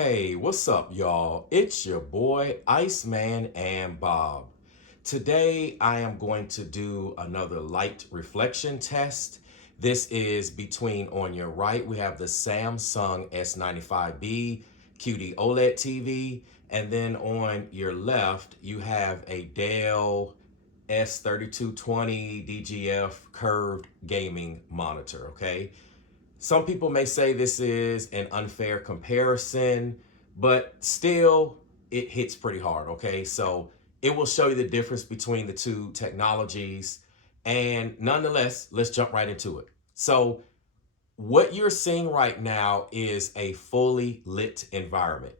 Hey, what's up, y'all? It's your boy, Iceman and Bob. Today, I am going to do another light reflection test. This is between, on your right, we have the Samsung S95B QD-OLED TV, and then on your left, you have a Dell S3220DGF curved gaming monitor, okay? Some people may say this is an unfair comparison, but still it hits pretty hard, okay? So it will show you the difference between the two technologies. And nonetheless, let's jump right into it. So what you're seeing right now is a fully lit environment.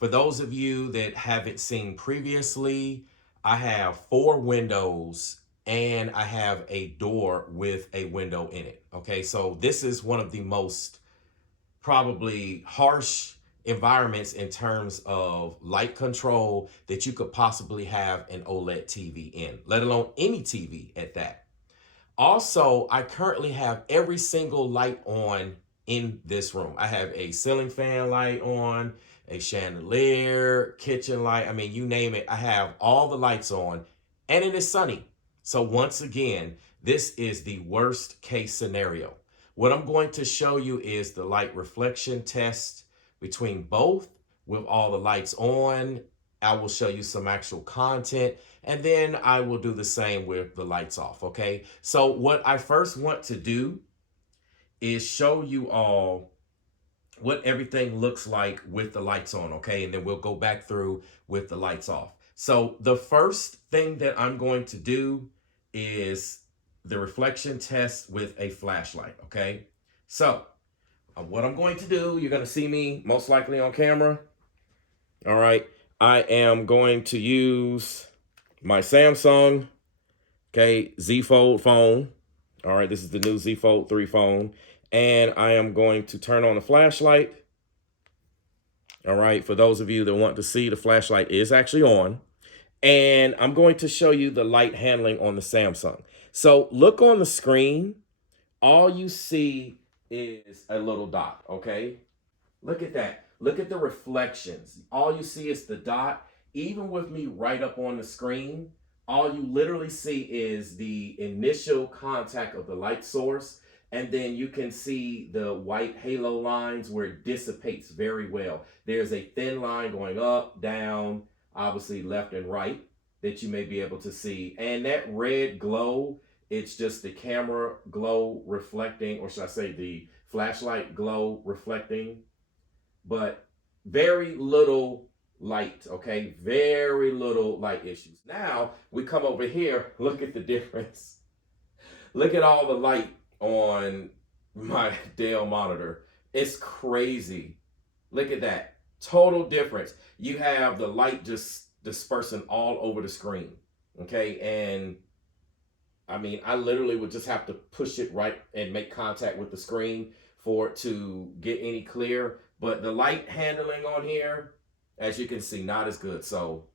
For those of you that haven't seen previously, I have 4 windows and I have a door with a window in it. Okay, so this is one of the most probably harsh environments in terms of light control that you could possibly have an OLED TV in, let alone any TV at that. Also, I currently have every single light on in this room. I have a ceiling fan light on, a chandelier, kitchen light. I mean, you name it. I have all the lights on and it is sunny. So once again, this is the worst case scenario. What I'm going to show you is the light reflection test between both with all the lights on. I will show you some actual content and then I will do the same with the lights off, okay? So what I first want to do is show you all what everything looks like with the lights on, okay? And then we'll go back through with the lights off. So the first thing that I'm going to do is the reflection test with a flashlight, okay? So what I'm going to do, you're gonna see me most likely on camera, all right? I am going to use my Samsung, okay, Z Fold phone. All right, this is the new Z Fold 3 phone. And I am going to turn on the flashlight. All right, for those of you that want to see, the flashlight is actually on. And I'm going to show you the light handling on the Samsung. So look on the screen. All you see is a little dot, okay? Look at that. Look at the reflections. All you see is the dot. Even with me right up on the screen, all you literally see is the initial contact of the light source. And then you can see the white halo lines where it dissipates very well. There's a thin line going up, down, obviously left and right that you may be able to see. And that red glow, it's just the camera glow reflecting, or should I say the flashlight glow reflecting, but very little light, okay? Very little light issues. Now we come over here, look at the difference. Look at all the light on my Dell monitor. It's crazy. Look at that. Total difference. You have the light just dispersing all over the screen, okay? And I mean, I literally would just have to push it right and make contact with the screen for it to get any clear. But the light handling on here, as you can see, not as good. So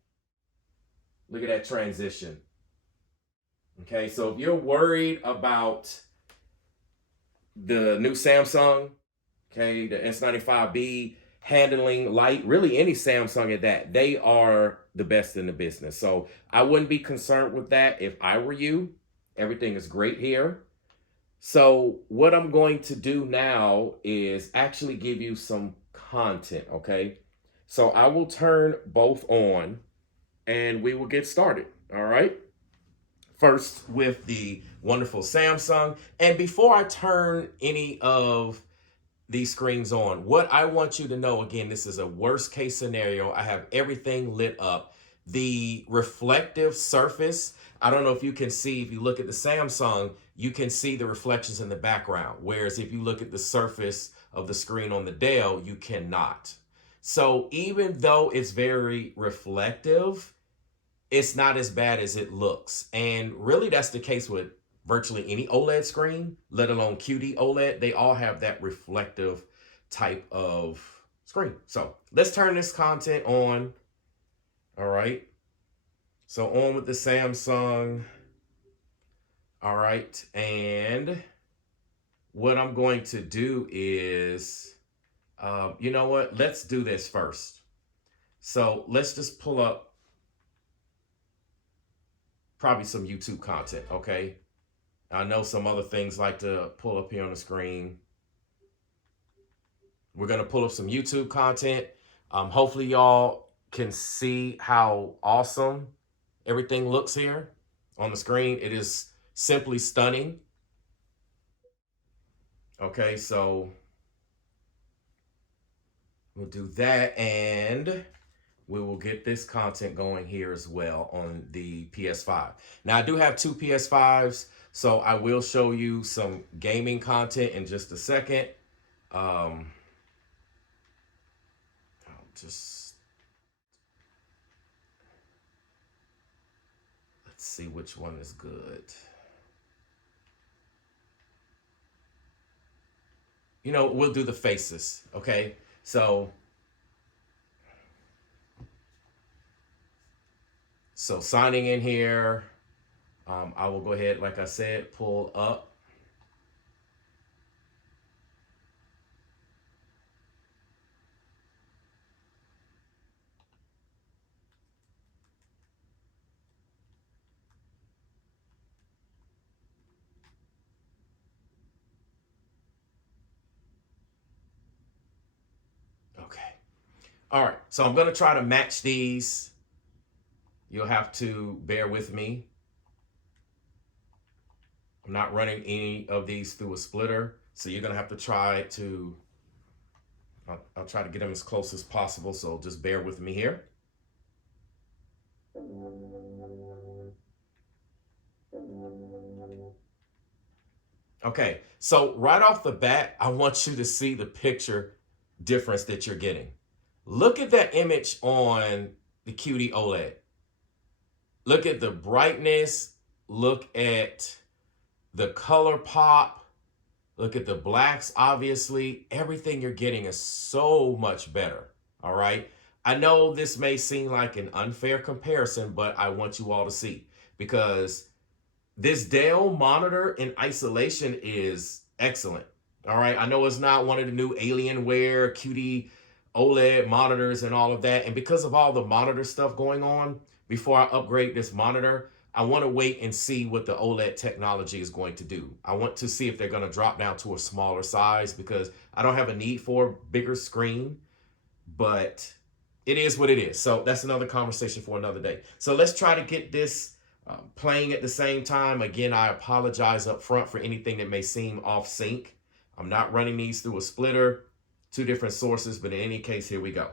look at that transition. Okay, so if you're worried about the new Samsung, okay, the S95B handling light, really any Samsung at that, they are the best in the business. So I wouldn't be concerned with that if I were you. Everything is great here. So what I'm going to do now is actually give you some content, okay? So I will turn both on and we will get started, all right? First with the wonderful Samsung. And before I turn any of these screens on, what I want you to know, again, this is a worst case scenario. I have everything lit up. The reflective surface, I don't know if you can see, if you look at the Samsung, you can see the reflections in the background. Whereas if you look at the surface of the screen on the Dell, you cannot. So even though it's very reflective, it's not as bad as it looks. And really that's the case with virtually any OLED screen, let alone QD-OLED. They all have that reflective type of screen. So let's turn this content on. All right. So on with the Samsung. All right. And what I'm going to do is You know what? Let's do this first. So let's just pull up probably some YouTube content, okay? I know some other things like to pull up here on the screen. We're going to pull up some YouTube content. Hopefully y'all can see how awesome everything looks here on the screen. It is simply stunning. Okay, so we'll do that, and we will get this content going here as well on the PS5. Now, I do have two PS5s, so I will show you some gaming content in just a second. I'll just, let's see which one is good. You know, we'll do the faces, okay? So signing in here, I will go ahead, like I said, pull up. Okay. All right. So I'm going to try to match these. You'll have to bear with me. I'm not running any of these through a splitter, so you're going to have to try to, I'll try to get them as close as possible, so just bear with me here. Okay, so right off the bat, I want you to see the picture difference that you're getting. Look at that image on the QD-OLED. Look at the brightness, look at the color pop, look at the blacks, obviously. Everything you're getting is so much better, all right? I know this may seem like an unfair comparison, but I want you all to see, because this Dell monitor in isolation is excellent, all right? I know it's not one of the new Alienware QD-OLED monitors and all of that, and because of all the monitor stuff going on, before I upgrade this monitor, I want to wait and see what the OLED technology is going to do. I want to see if they're going to drop down to a smaller size, because I don't have a need for a bigger screen, but it is what it is. So that's another conversation for another day. So let's try to get this playing at the same time. Again, I apologize up front for anything that may seem off sync. I'm not running these through a splitter, two different sources, but in any case, here we go.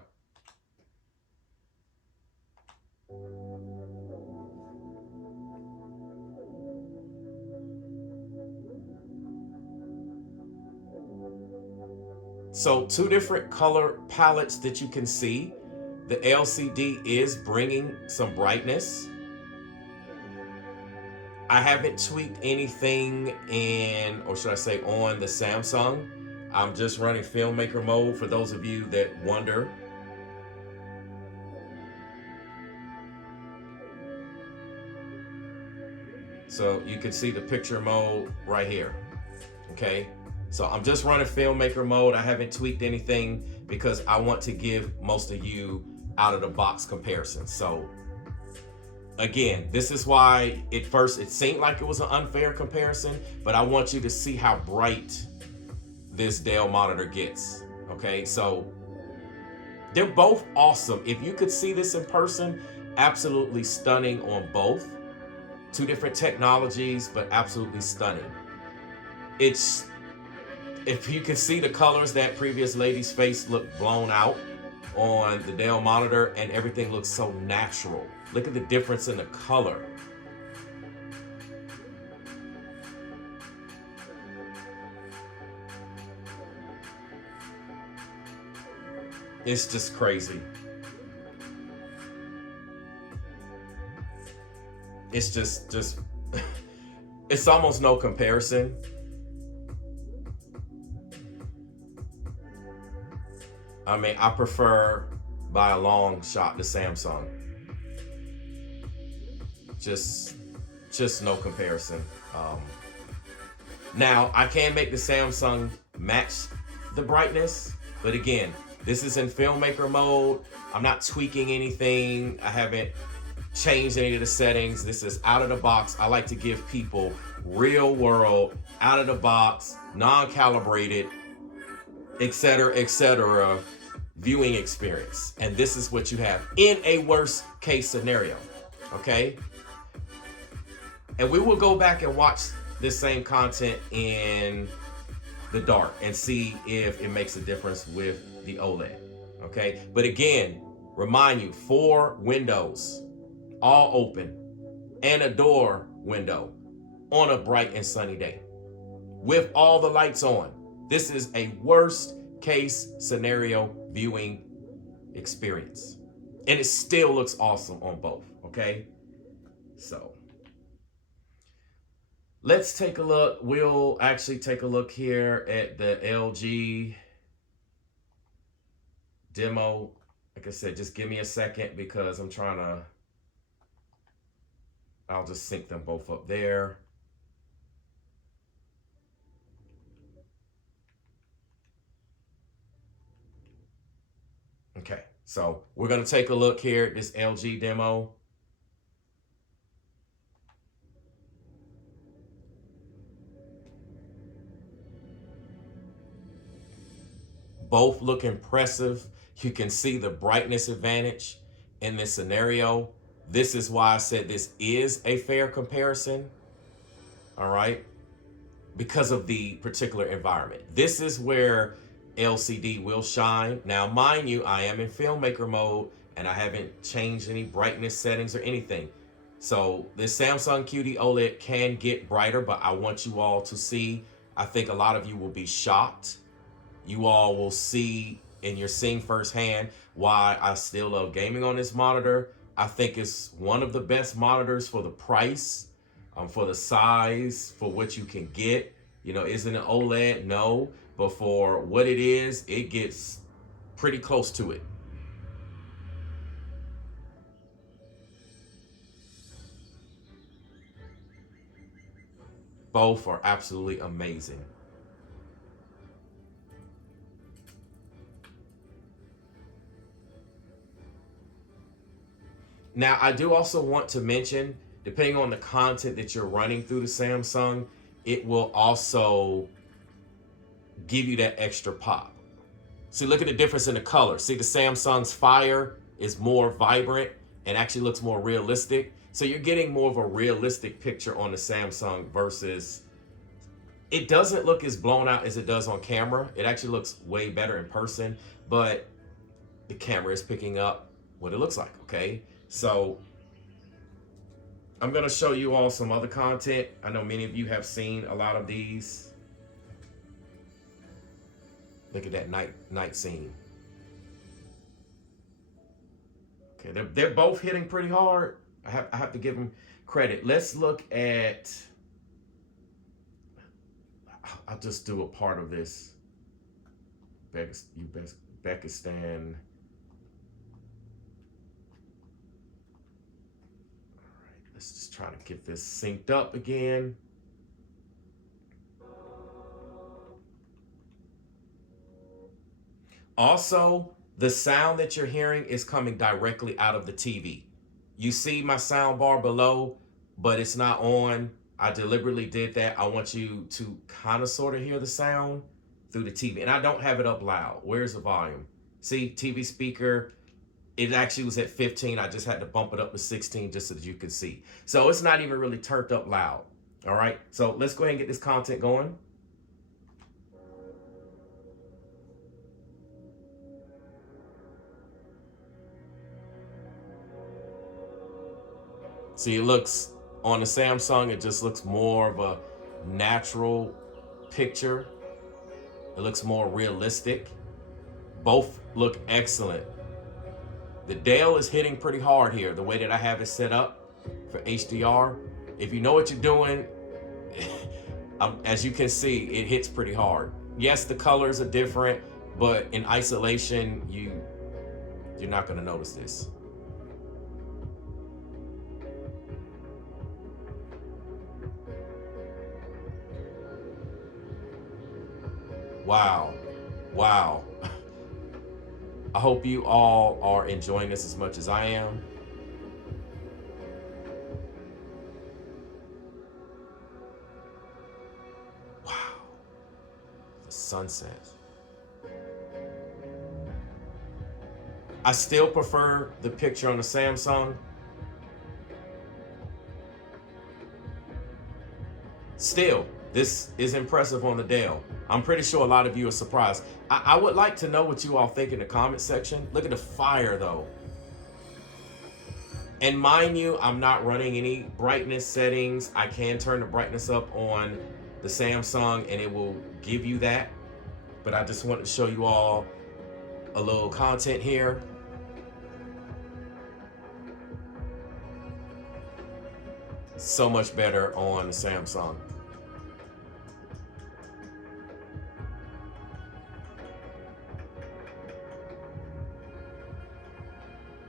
So two different color palettes that you can see. The LCD is bringing some brightness. I haven't tweaked anything in, or should I say on, the Samsung. I'm just running filmmaker mode for those of you that wonder. So you can see the picture mode right here, okay? So I'm just running filmmaker mode. I haven't tweaked anything because I want to give most of you out of the box comparison. So again, this is why at first it seemed like it was an unfair comparison, but I want you to see how bright this Dell monitor gets, okay? So they're both awesome. If you could see this in person, absolutely stunning on both. Two different technologies, but absolutely stunning. It's, if you can see the colors, that previous lady's face looked blown out on the Dell monitor, and everything looks so natural. Look at the difference in the color. It's just crazy. It's just it's almost no comparison. I mean, I prefer by a long shot the Samsung. Just no comparison. Now I can make the Samsung match the brightness, But again, this is in filmmaker mode. I'm not tweaking anything. I haven't changed any of the settings. This is out of the box. I like to give people real world, out of the box, non-calibrated, etc., viewing experience. And this is what you have in a worst case scenario, okay? And we will go back and watch this same content in the dark and see if it makes a difference with the OLED, okay? But again, remind you, 4 windows, all open, and a door window on a bright and sunny day with all the lights on. This is a worst case scenario viewing experience. And it still looks awesome on both, okay? So let's take a look. We'll actually take a look here at the LG demo. Like I said, just give me a second because I'm trying to, I'll just sync them both up there. Okay, so we're gonna take a look here at this LG demo. Both look impressive. You can see the brightness advantage in this scenario. This is why I said this is a fair comparison, all right? Because of the particular environment. This is where LCD will shine. Now, mind you, I am in filmmaker mode and I haven't changed any brightness settings or anything. So this Samsung QD-OLED can get brighter, but I want you all to see, I think a lot of you will be shocked. You all will see, and you're seeing firsthand why I still love gaming on this monitor. I think it's one of the best monitors for the price, for the size, for what you can get. You know, isn't it OLED? No, but for what it is, it gets pretty close to it. Both are absolutely amazing. Now, I do also want to mention, depending on the content that you're running through the Samsung, it will also give you that extra pop. See, look at the difference in the color. See, the Samsung's Fire is more vibrant and actually looks more realistic. So you're getting more of a realistic picture on the Samsung versus, it doesn't look as blown out as it does on camera. It actually looks way better in person, but the camera is picking up what it looks like, okay? So I'm gonna show you all some other content. I know many of you have seen a lot of these. Look at that night scene. Okay, they're both hitting pretty hard. I have to give them credit. Let's look at, I'll just do a part of this. Uzbekistan. Let's just try to get this synced up again. Also, the sound that you're hearing is coming directly out of the TV. You see my sound bar below, but it's not on. I deliberately did that. I want you to kind of sort of hear the sound through the TV. And I don't have it up loud. Where's the volume? See, TV speaker. It actually was at 15. I just had to bump it up to 16 just so that you could see. So it's not even really turned up loud. All right. So let's go ahead and get this content going. See, it looks on the Samsung, it just looks more of a natural picture. It looks more realistic. Both look excellent. The Dell is hitting pretty hard here, the way that I have it set up for HDR. If you know what you're doing, as you can see, it hits pretty hard. Yes, the colors are different, but in isolation, you're not gonna notice this. Wow, wow. I hope you all are enjoying this as much as I am. Wow, the sunset. I still prefer the picture on the Samsung. Still, this is impressive on the Dell. I'm pretty sure a lot of you are surprised. I would like to know what you all think in the comment section. Look at the fire though. And mind you, I'm not running any brightness settings. I can turn the brightness up on the Samsung and it will give you that. But I just wanted to show you all a little content here. So much better on the Samsung.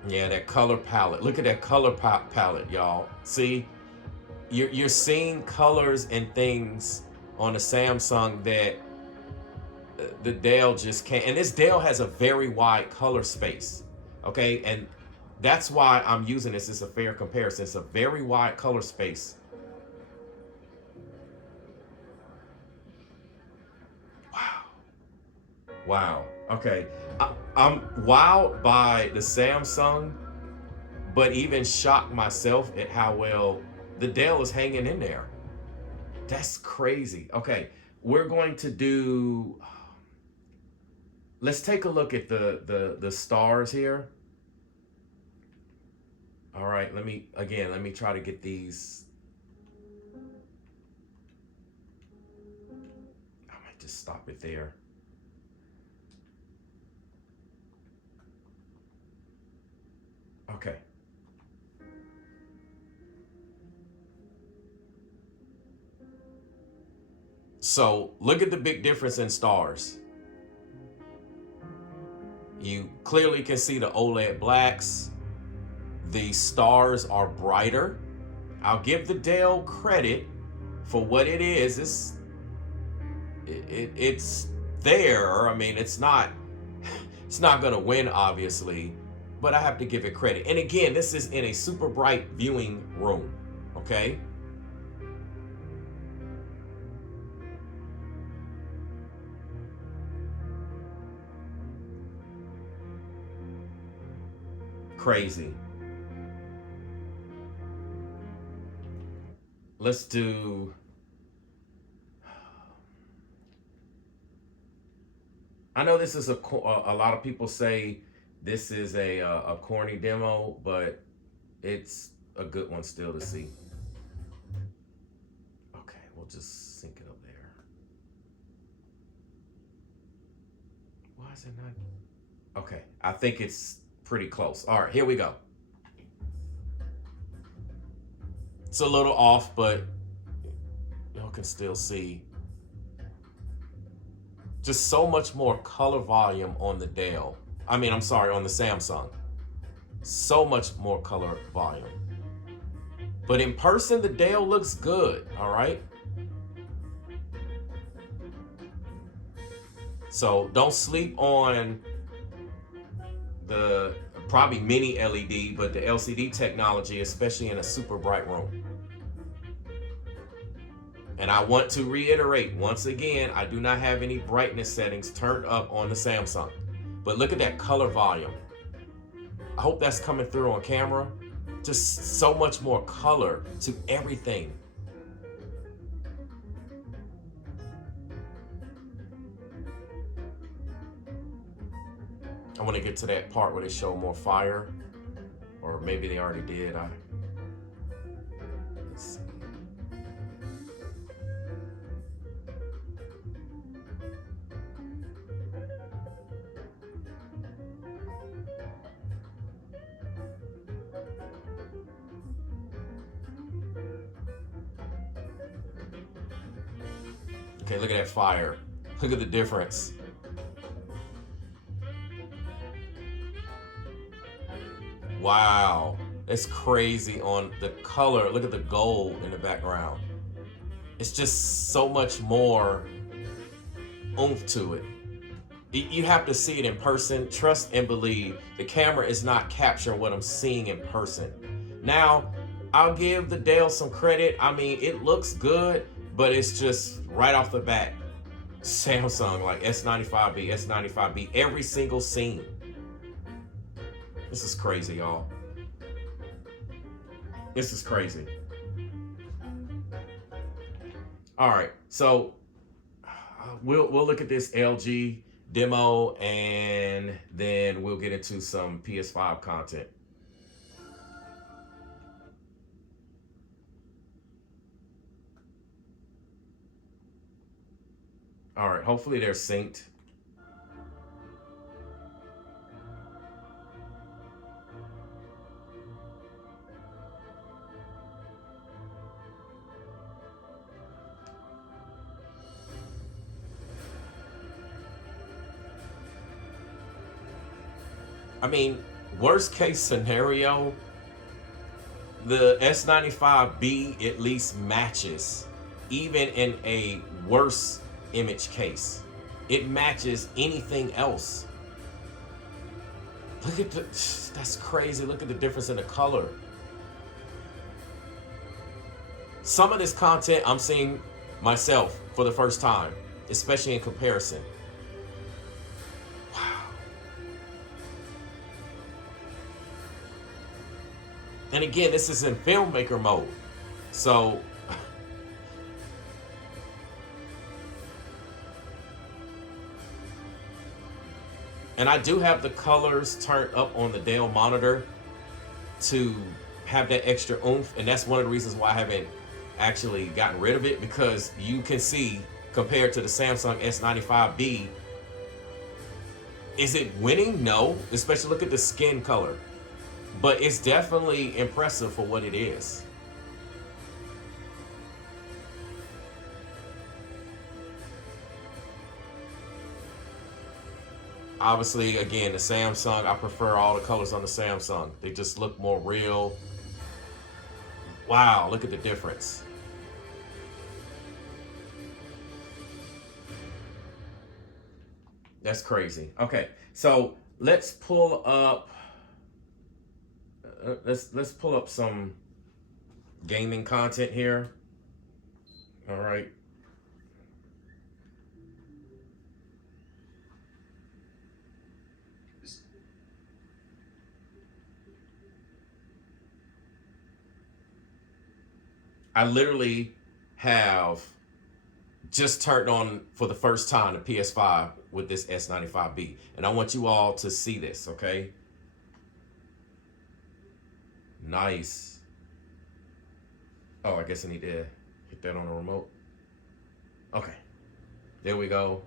Yeah, that color palette. Look at that color palette, y'all. See, you're seeing colors and things on the Samsung that the Dell just can't. And this Dell has a very wide color space, okay? And that's why I'm using this as a fair comparison. It's a very wide color space. Wow. Wow. Okay. I'm wowed by the Samsung, but even shocked myself at how well the Dell is hanging in there. That's crazy. Okay, we're going to do, let's take a look at the stars here. All right, let me try to get these. I might just stop it there. Okay. So look at the big difference in stars. You clearly can see the OLED blacks. The stars are brighter. I'll give the Dell credit for what it is. It's there. I mean, it's not gonna win, obviously, but I have to give it credit. And again, this is in a super bright viewing room, okay? Crazy. Let's do, I know this is a lot of people say this is a corny demo, but it's a good one still to see. Okay, we'll just sync it up there. Why is it not? Okay, I think it's pretty close. All right, here we go. It's a little off, but y'all can still see. Just so much more color volume on the Dell. I mean, I'm sorry, on the Samsung. So much more color volume. But in person, the Dell looks good, all right? So don't sleep on the probably mini LED, but the LCD technology, especially in a super bright room. And I want to reiterate once again, I do not have any brightness settings turned up on the Samsung. But look at that color volume. I hope that's coming through on camera. Just so much more color to everything. I want to get to that part where they show more fire, or maybe they already did. Let's see. Okay, look at that fire. Look at the difference. Wow, it's crazy on the color. Look at the gold in the background. It's just so much more oomph to it. You have to see it in person. Trust and believe. The camera is not capturing what I'm seeing in person. Now, I'll give the Dell some credit. I mean, it looks good, but it's just right off the bat, Samsung, like S95B, S95B, every single scene. This is crazy, y'all. This is crazy. All right, so we'll look at this LG demo, and then we'll get into some PS5 content. All right, hopefully they're synced. I mean, worst case scenario, the S95B at least matches, even in a worse image case. It matches anything else. Look at that's crazy. Look at the difference in the color. Some of this content I'm seeing myself for the first time, especially in comparison. Wow. And again, this is in filmmaker mode. So and I do have the colors turned up on the Dell monitor to have that extra oomph, and that's one of the reasons why I haven't actually gotten rid of it, because you can see compared to the Samsung S95B, is it winning? No, especially look at the skin color, but it's definitely impressive for what it is. Obviously, again, the Samsung, I prefer all the colors on the Samsung. They just look more real. Wow, look at the difference. That's crazy. Okay, so let's pull up. Let's pull up some gaming content here. All right. I literally have just turned on for the first time the PS5 with this S95B, and I want you all to see this, okay? Nice. Oh, I guess I need to hit that on the remote. Okay, there we go.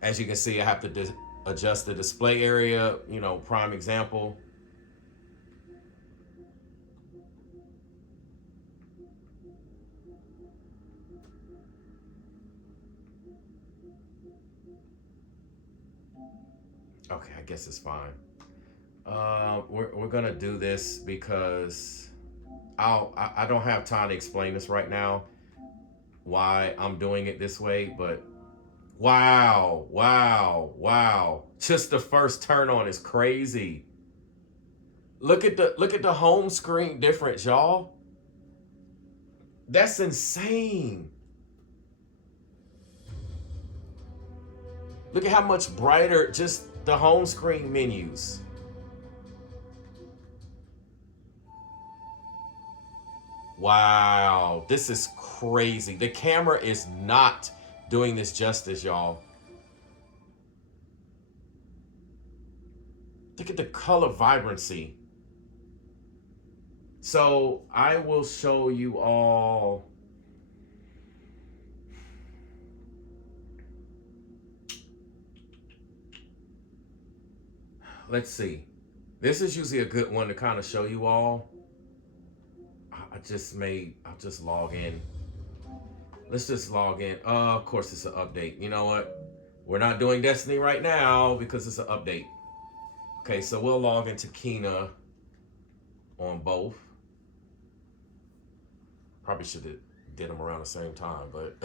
As you can see, I have to adjust the display area, you know, prime example. Okay, I guess it's fine. We're gonna do this because I don't have time to explain this right now, why I'm doing it this way, but wow, wow, wow. Just the first turn on is crazy. Look at the home screen difference, y'all. That's insane. Look at how much brighter just the home screen menus. Wow, this is crazy. The camera is not doing this justice, y'all. Look at the color vibrancy. So I will show you all. Let's see. This is usually a good one to kind of show you all. I'll just log in. Let's just log in. Of course it's an update. You know what? We're not doing Destiny right now because it's an update. Okay, so we'll log into Kina on both. Probably should have did them around the same time, but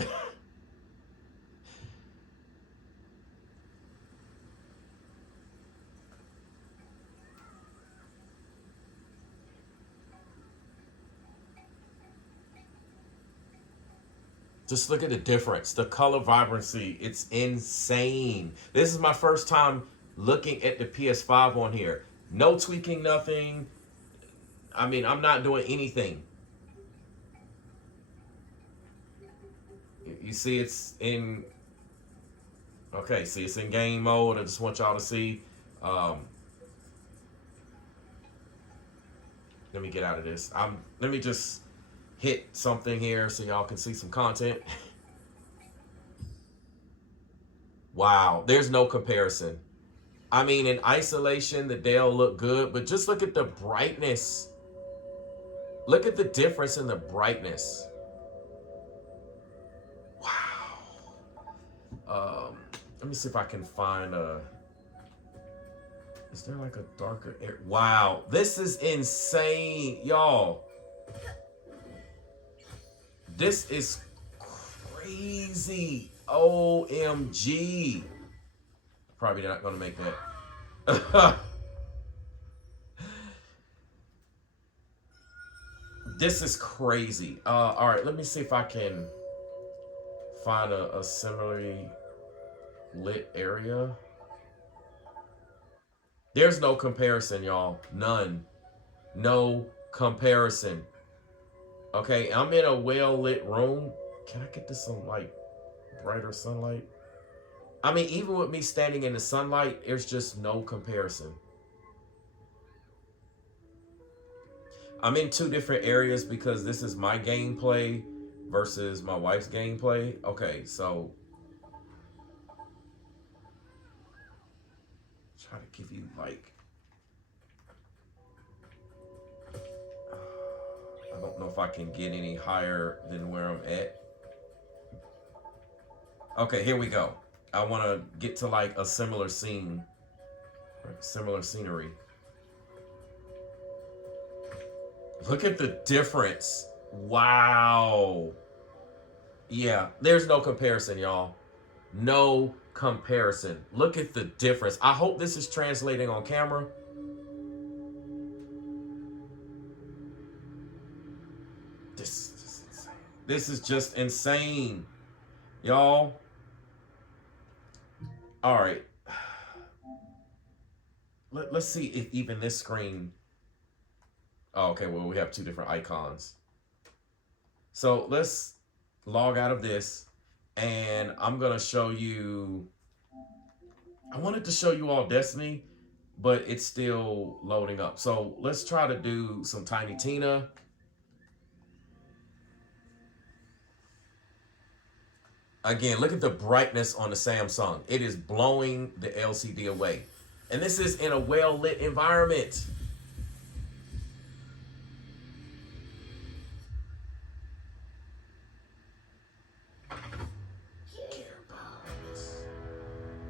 Just look at the difference. The color vibrancy, it's insane. This is my first time looking at the PS5 on here. No tweaking, nothing. I mean, I'm not doing anything. You see it's in, okay, see it's in game mode. I just want y'all to see. Let me get out of this. Let me just hit something here so y'all can see some content. Wow, there's no comparison. I mean, in isolation, the Dell look good, but just look at the brightness. Look at the difference in the brightness. Wow. Let me see if I can find a... Is there like a darker area? Wow, this is insane, y'all. This is crazy. OMG. Probably not gonna make that. This is crazy. All right, let me see if I can find a similarly lit area. There's no comparison, y'all. None. No comparison. Okay, I'm in a well-lit room. Can I get this some, like, brighter sunlight? I mean, even with me standing in the sunlight, there's just no comparison. I'm in two different areas because this is my gameplay versus my wife's gameplay. Okay, so try to give you like, I don't know if I can get any higher than where I'm at. Okay, here we go. I want to get to like a similar scene, similar scenery. Look at the difference. Wow. Yeah, there's no comparison, y'all. No comparison. Look at the difference. I hope this is translating on camera. This is just insane, y'all. All right. Let's see if even this screen... Oh, okay, well, we have two different icons. So let's log out of this, and I'm going to show you... I wanted to show you all Destiny, but it's still loading up. So let's try to do some Tiny Tina. Again, look at the brightness on the Samsung. It is blowing the LCD away. And this is in a well-lit environment.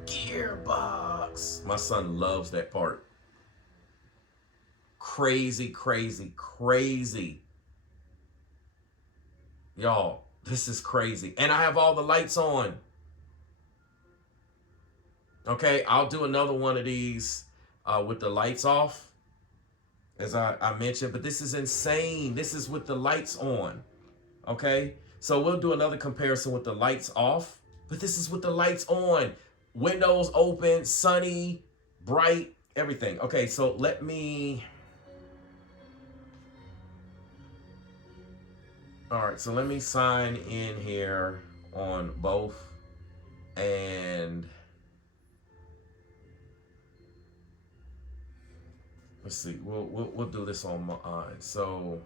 Gearbox. My son loves that part. Crazy, crazy, crazy. Y'all, this is crazy. And I have all the lights on. Okay, I'll do another one of these with the lights off, as I mentioned. But this is insane. This is with the lights on. Okay, so we'll do another comparison with the lights off. But this is with the lights on. Windows open, sunny, bright, everything. Okay, so let me... All right, so let me sign in here on both. And let's see, we'll do this on mine. So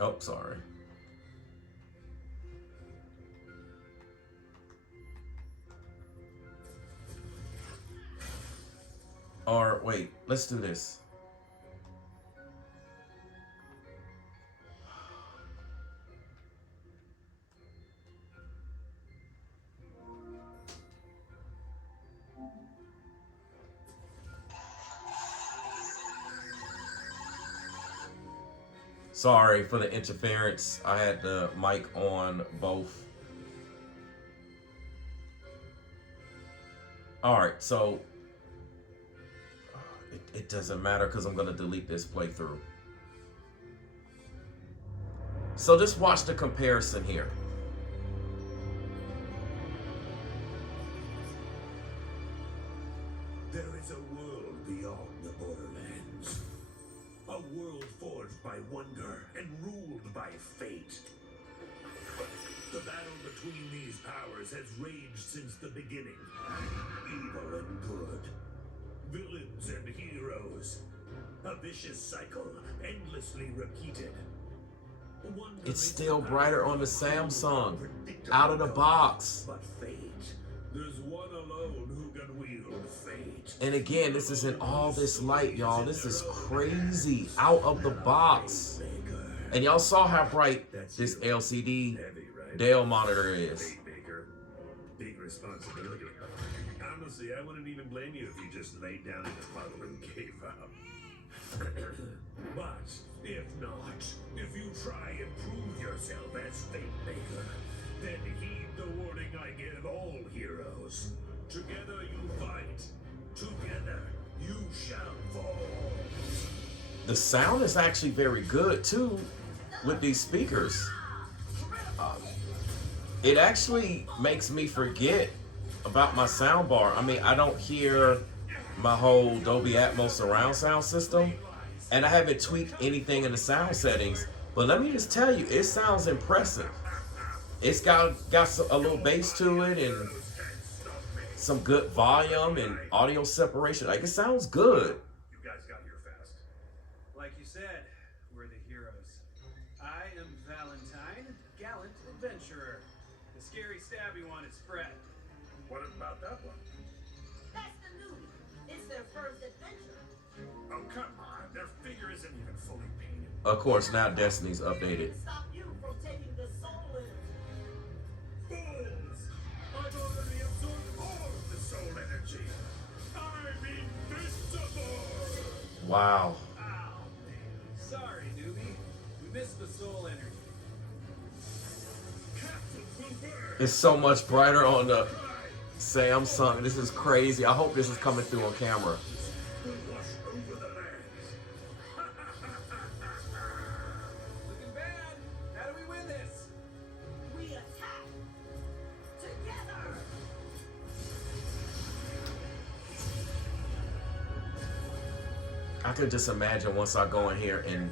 oh, sorry. Or wait, let's do this. Sorry for the interference. I had the mic on both. All right, so It doesn't matter because I'm going to delete this playthrough. So just watch the comparison here. There is a world beyond the borderlands. A world forged by wonder and ruled by fate. The battle between these powers has raged since the beginning. Evil and good. Villains and heroes. A vicious cycle, endlessly repeated. It's still brighter on the Samsung, out of the box. But fate, there's one alone who can wield fate. And again, this is in all this light, y'all. This is crazy, out of the box. And y'all saw how bright this LCD Dell monitor is. Big responsibility. Honestly, I wouldn't even blame you if you just laid down in a puddle and gave up. But if not, if you try and prove yourself as Fate Maker, then heed the warning I give all heroes. Together you fight. Together you shall fall. The sound is actually very good too with these speakers. It actually makes me forget about my sound bar. I mean, I don't hear my whole Dolby Atmos surround sound system, and I haven't tweaked anything in the sound settings, but let me just tell you, it sounds impressive. It's got a little bass to it and some good volume and audio separation. Like, it sounds good. You guys got here fast. Like you said, we're the heroes. I am Valentine, gallant adventurer. The scary stabby one is Fred. What about that one? That's the movie. It's their first adventure. Oh, come on. Their figure isn't even fully painted. Of course, now Destiny's updated. Stop you from taking the soul energy. Fools! I've already absorbed all of the soul energy. I'm invincible! Wow. Ow, man. Sorry, newbie. We missed the soul energy. Captains will burn! It's so much brighter on the Samsung. This is crazy. I hope this is coming through on camera. Will wash over the lands. Looking bad. How do we win this? We attack together. I could just imagine once I go in here and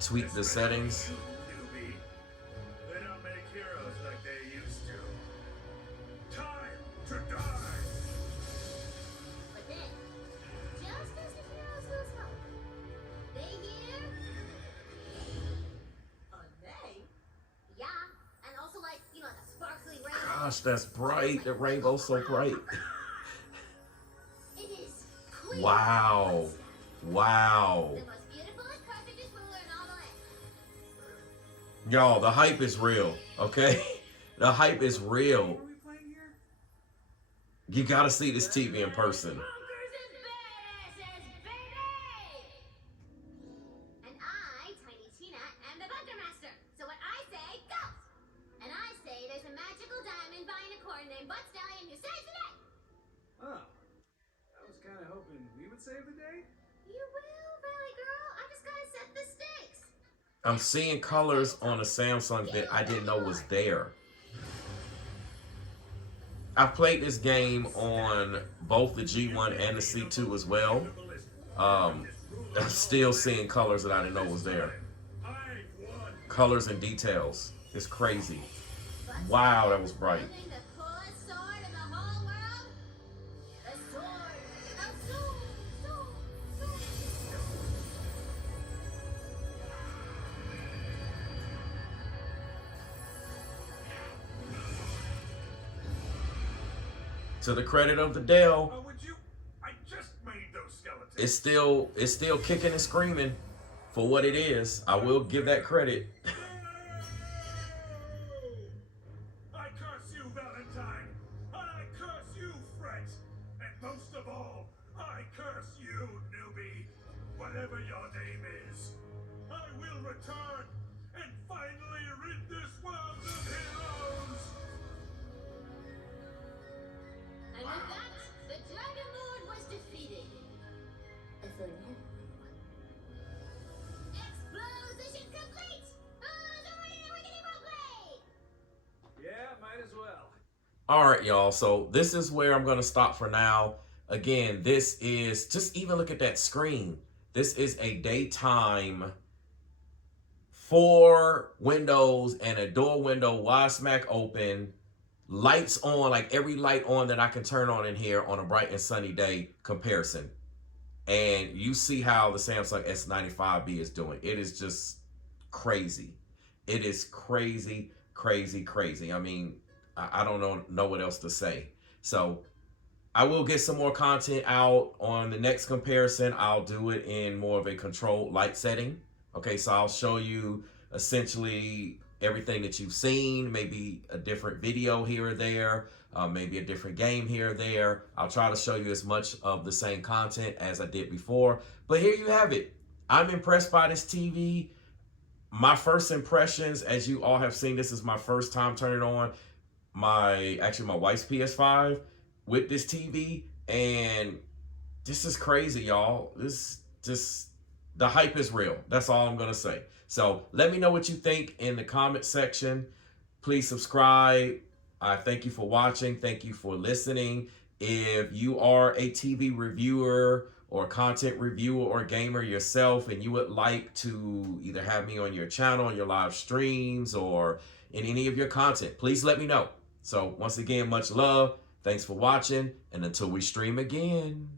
tweak the settings. Newbie. They don't make heroes like they used to. Time to die! But then, just as the heroes lose hope, they hear, They? yeah, and also like, you know, like a sparkly rainbow. Gosh, that's bright. The rainbow's so bright. It is clear. Wow. Wow. The most beautiful and perfectest ruler in all the land. Y'all, the hype is real, okay? The hype is real. What are we playing here? You gotta see this TV in person. Bunkers and badasses, baby! And I, Tiny Tina, am the bunker master. So what I say goes. And I say there's a magical diamond by a unicorn named Butt Stallion who saves the day. Oh. I was kind of hoping we would save the day. You will, Valley Girl. I just gotta set the stakes. I'm seeing colors on a Samsung that I didn't know was there. I've played this game on both the G1 and the C2 as well. I'm still seeing colors that I didn't know was there. Colors and details. It's crazy. Wow, that was bright. Using the coolest sword in the whole world. The sword of soul. To the credit of the Dell, Oh, would you? I just made those skeletons. it's still kicking and screaming for what it is. I will give that credit. I curse you, Valentine. And I curse you, Fred. And most of all, I curse you, newbie. Whatever your name is. I will return and finally rid this world of heroes. And with that, the Dragon Lord was defeated. If it All right, y'all. So this is where I'm going to stop for now. Again, this is, just even look at that screen. This is a daytime 4 windows and a door window wide smack open, lights on, like every light on that I can turn on in here on a bright and sunny day comparison. And you see how the Samsung S95B is doing. It is just crazy. It is crazy, crazy, crazy. I mean, I don't know what else to say. So I will get some more content out on the next comparison. I'll do it in more of a controlled light setting. Okay, so I'll show you essentially everything that you've seen, maybe a different video here or there, maybe a different game here or there. I'll try to show you as much of the same content as I did before. But here you have it. I'm impressed by this TV. My first impressions, as you all have seen, this is my first time turning on my wife's PS5 with this TV, and this is crazy, y'all. This just, the hype is real. That's all I'm gonna say. So let me know what you think in the comment section. Please subscribe. I thank you for watching. Thank you for listening. If you are a TV reviewer or content reviewer or gamer yourself, and you would like to either have me on your channel, on your live streams, or in any of your content, please let me know. So once again, much love. Thanks for watching, and until we stream again.